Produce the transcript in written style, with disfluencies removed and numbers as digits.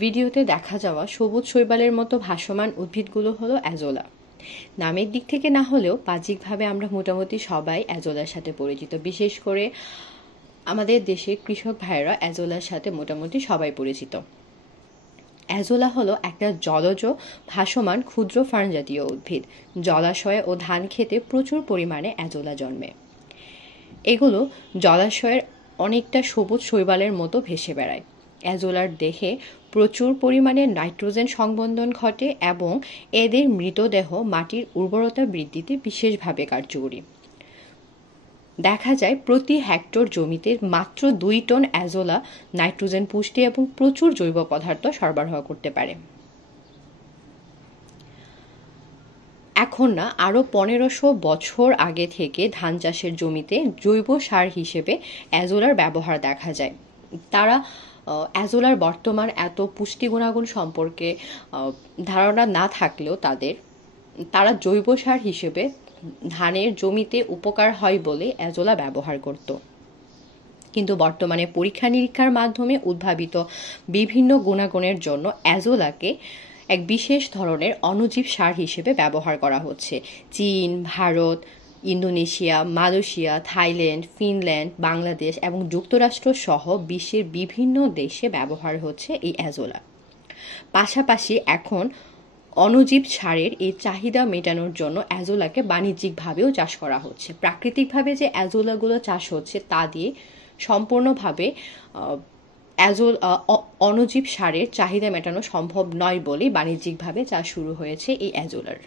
ভিডিওতে দেখা যাওয়া সবুজ শৈবালের মতো ভাসমান উদ্ভিদগুলো হলো অ্যাজোলা। নামের দিক থেকে না হলেও বাহ্যিকভাবে আমরা মোটামুটি সবাই অ্যাজোলার সাথে পরিচিত। বিশেষ করে আমাদের দেশের কৃষক ভাইয়েরা অ্যাজোলার সাথে মোটামুটি সবাই পরিচিত। অ্যাজোলা হলো একটা জলজ ভাসমান ক্ষুদ্র ফার্ন জাতীয় উদ্ভিদ। জলাশয়ে ও ধান খেতে প্রচুর পরিমাণে অ্যাজোলা জন্মে। এগুলো জলাশয়ের অনেকটা সবুজ শৈবালের মতো ভেসে বেড়ায়। অ্যাজোলার দেহে প্রচুর পরিমাণে নাইট্রোজেন সংবন্ধন ঘটে এবং এদের মৃতদেহ মাটির উর্বরতা বৃদ্ধিতে বিশেষভাবে কার্যকরী। দেখা যায় প্রতি হেক্টর জমিতে মাত্র 2 টন অ্যাজোলা নাইট্রোজেন পুষ্টি এবং প্রচুর জৈব পদার্থ সরবরাহ করতে পারে। এখন না, আরও 1500 বছর আগে থেকে ধান চাষের জমিতে জৈব সার হিসেবে অ্যাজোলার ব্যবহার দেখা যায়। তারা অ্যাজোলার বর্তমান এত পুষ্টি গুণাগুণ সম্পর্কে ধারণা না থাকলেও তারা জৈব সার হিসেবে ধানের জমিতে উপকার হয় বলে অ্যাজোলা ব্যবহার করত। কিন্তু বর্তমানে পরীক্ষা নিরীক্ষার মাধ্যমে উদ্ভাবিত বিভিন্ন গুণাগুণের জন্য অ্যাজোলাকে এক বিশেষ ধরনের অণুজীব সার হিসেবে ব্যবহার করা হচ্ছে। চীন, Bharat, Indonesia, Malaysia, Thailand, Finland, Bangladesh এবং যুক্তরাষ্ট্র সহ বিশ্বের বিভিন্ন দেশে ব্যবহার হচ্ছে এই অ্যাজোলা। পাশাপাশি এখন অণুজীব সারের এই চাহিদা মেটানোর জন্য অ্যাজোলাকে বাণিজ্যিকভাবেও চাষ করা হচ্ছে। প্রাকৃতিকভাবে যে অ্যাজোলাগুলো চাষ হচ্ছে তা দিয়ে সম্পূর্ণভাবে অণুজীব সারের চাহিদা মেটানো সম্ভব নয় বলেই বাণিজ্যিকভাবে চাষ শুরু হয়েছে এই অ্যাজোলার।